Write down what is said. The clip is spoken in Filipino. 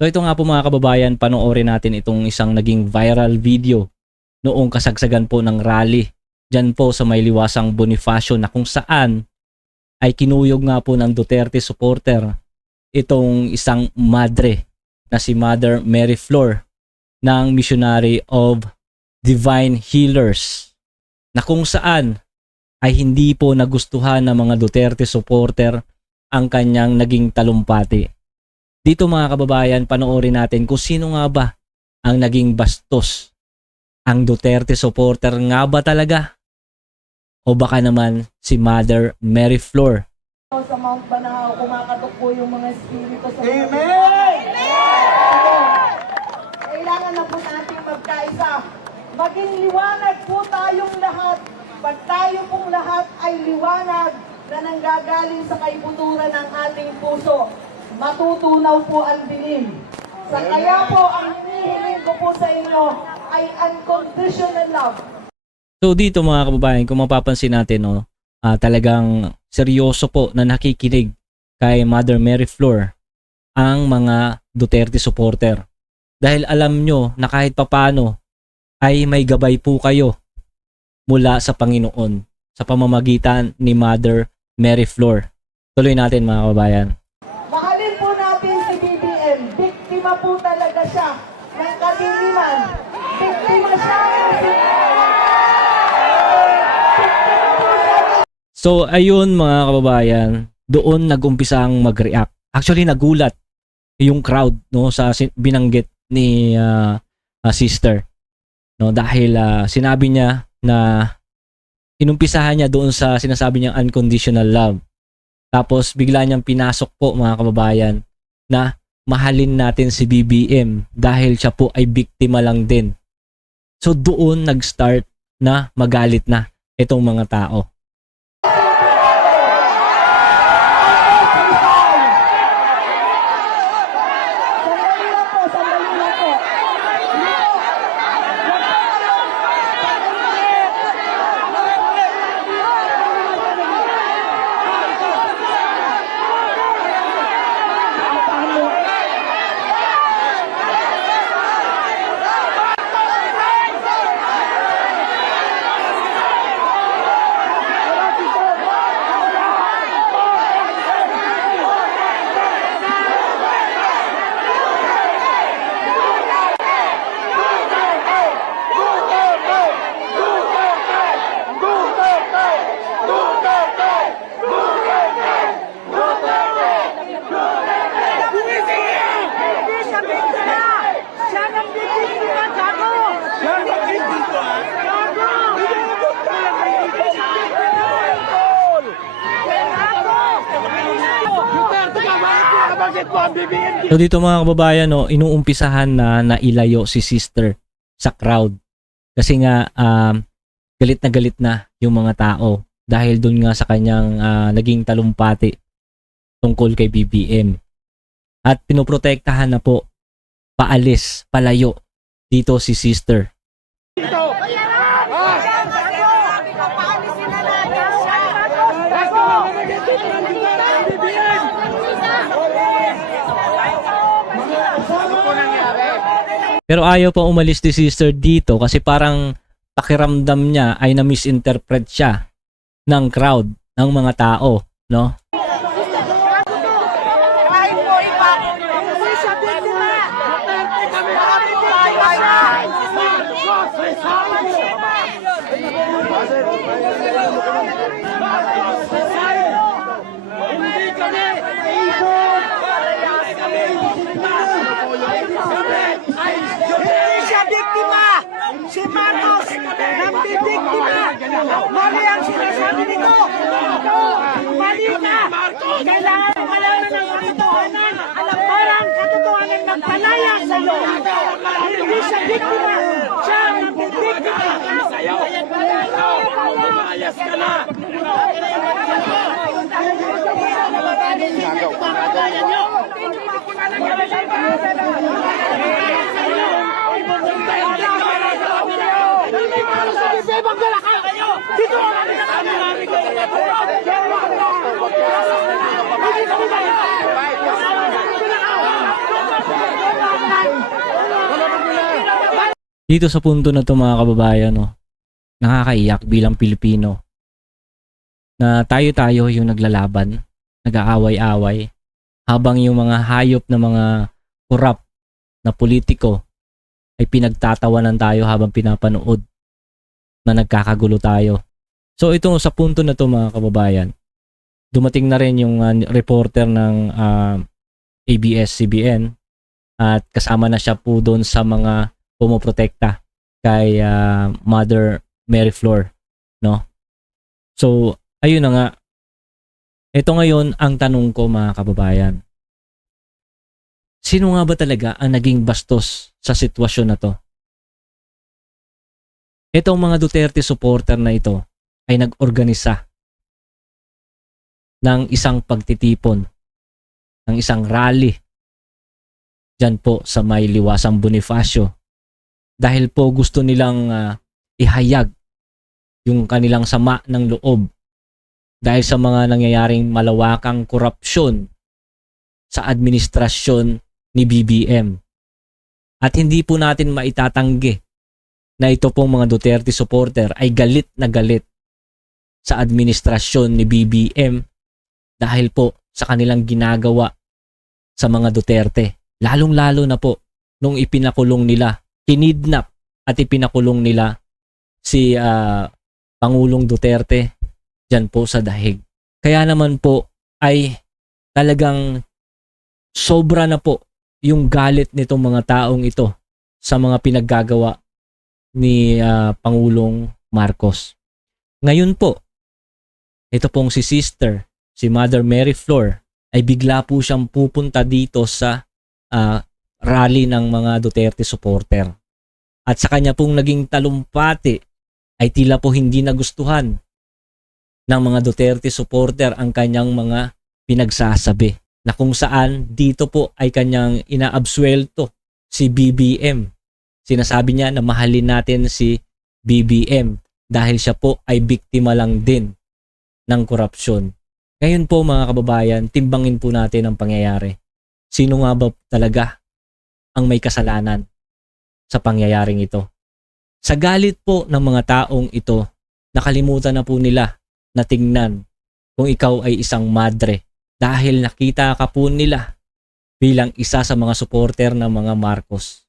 So ito nga po mga kababayan, panoorin natin itong isang naging viral video noong kasagsagan po ng rally dyan po sa may liwasang Bonifacio, na kung saan ay kinuyog nga po ng Duterte supporter itong isang madre na si Mother Mary Flor ng Missionary of Divine Healers, na kung saan ay hindi po nagustuhan ng mga Duterte supporter ang kanyang naging talumpati. Dito mga kababayan, panoorin natin kung sino nga ba ang naging bastos. Ang Duterte supporter nga ba talaga? O baka naman si Mother Mary Flor? Sa Mount Banahaw, kumakatok po yung mga espiritu sa mga... Amen! Kailangan na po natin magkaisa. Maging liwanag po tayong lahat. Pag tayo pong lahat ay liwanag na nanggagaling sa kaibuturan ng ating puso, matutunaw po ang dilim. Sa kaya po, ang hinihiling ko po sa inyo ay unconditional love. So dito mga kababayan, kung mapapansin natin, no, talagang seryoso po na nakikinig kay Mother Mary Flor ang mga Duterte supporter. Dahil alam nyo na kahit papano ay may gabay po kayo mula sa Panginoon sa pamamagitan ni Mother Mary Flor. Tuloy natin mga kababayan. Mahalin po natin si BBM. Biktima po talaga siya ng kadiliman. Biktima siya ng... So ayun mga kababayan, doon nag-umpisa ang mag-react. Actually nagulat yung crowd, no, sa binanggit ni sister, no, dahil sinabi niya na inumpisahan niya doon sa sinasabi niyang unconditional love. Tapos bigla niyang pinasok po mga kababayan na mahalin natin si BBM dahil siya po ay biktima lang din. So doon nag-start na magalit na itong mga tao. So dito mga kababayan, no, inuumpisahan na nailayo si sister sa crowd. Kasi nga galit na yung mga tao dahil doon nga sa kanyang naging talumpati tungkol kay BBM. At pinoprotektahan na po, paalis, palayo dito si sister. Pero ayaw pa umalis si sister dito kasi parang pakiramdam niya ay na-misinterpret siya ng crowd, ng mga tao, no? Si Marcos, nambibiktima. Mali ang sinasabi nito. Mali ka. Kailangan malaman ng katotohanan. Parang katotohanan ng palaya sa iyo. Hindi siya biktima. Siya ang nambibiktima. Lumayas ka na. Dito Dito sa punto na to mga kababayan, no, nakakaiyak bilang Pilipino na tayo-tayo yung naglalaban, nag-aaway-away, habang yung mga hayop na mga korap na politiko ay pinagtatawanan tayo habang pinapanood na nagkakagulo tayo. So ito sa punto na to mga kababayan, dumating na rin yung reporter ng ABS-CBN at kasama na siya po doon sa mga pumoprotekta kay Mother Mary Flor, no? So ayun na nga. Ito ngayon ang tanong ko mga kababayan. Sino nga ba talaga ang naging bastos sa sitwasyon na to? Itong mga Duterte supporter na ito ay nag-organisa ng isang pagtitipon, ng isang rally dyan po sa may Liwasang Bonifacio dahil po gusto nilang ihayag yung kanilang sama ng loob dahil sa mga nangyayaring malawakang korupsyon sa administrasyon ni BBM. At hindi po natin maitatanggi na ito pong mga Duterte supporter ay galit na galit sa administrasyon ni BBM dahil po sa kanilang ginagawa sa mga Duterte. Lalong-lalo na po nung ipinakulong nila, kinidnap at ipinakulong nila si Pangulong Duterte dyan po sa dahig. Kaya naman po ay talagang sobra na po yung galit nitong mga taong ito sa mga pinaggagawa ni Pangulong Marcos. Ngayon po, ito pong si Sister, si Mother Mary Flor, ay bigla po siyang pupunta dito sa rally ng mga Duterte supporter. At sa kanya pong naging talumpati ay tila po hindi nagustuhan ng mga Duterte supporter ang kanyang mga pinagsasabi na kung saan dito po ay kanyang inaabsuelto si BBM. Sinasabi niya na mahalin natin si BBM dahil siya po ay biktima lang din ng korupsyon. Ngayon po mga kababayan, timbangin po natin ang pangyayari. Sino nga ba talaga ang may kasalanan sa pangyayaring ito? Sa galit po ng mga taong ito, nakalimutan na po nila na tingnan kung ikaw ay isang madre dahil nakita ka po nila bilang isa sa mga supporter ng mga Marcos.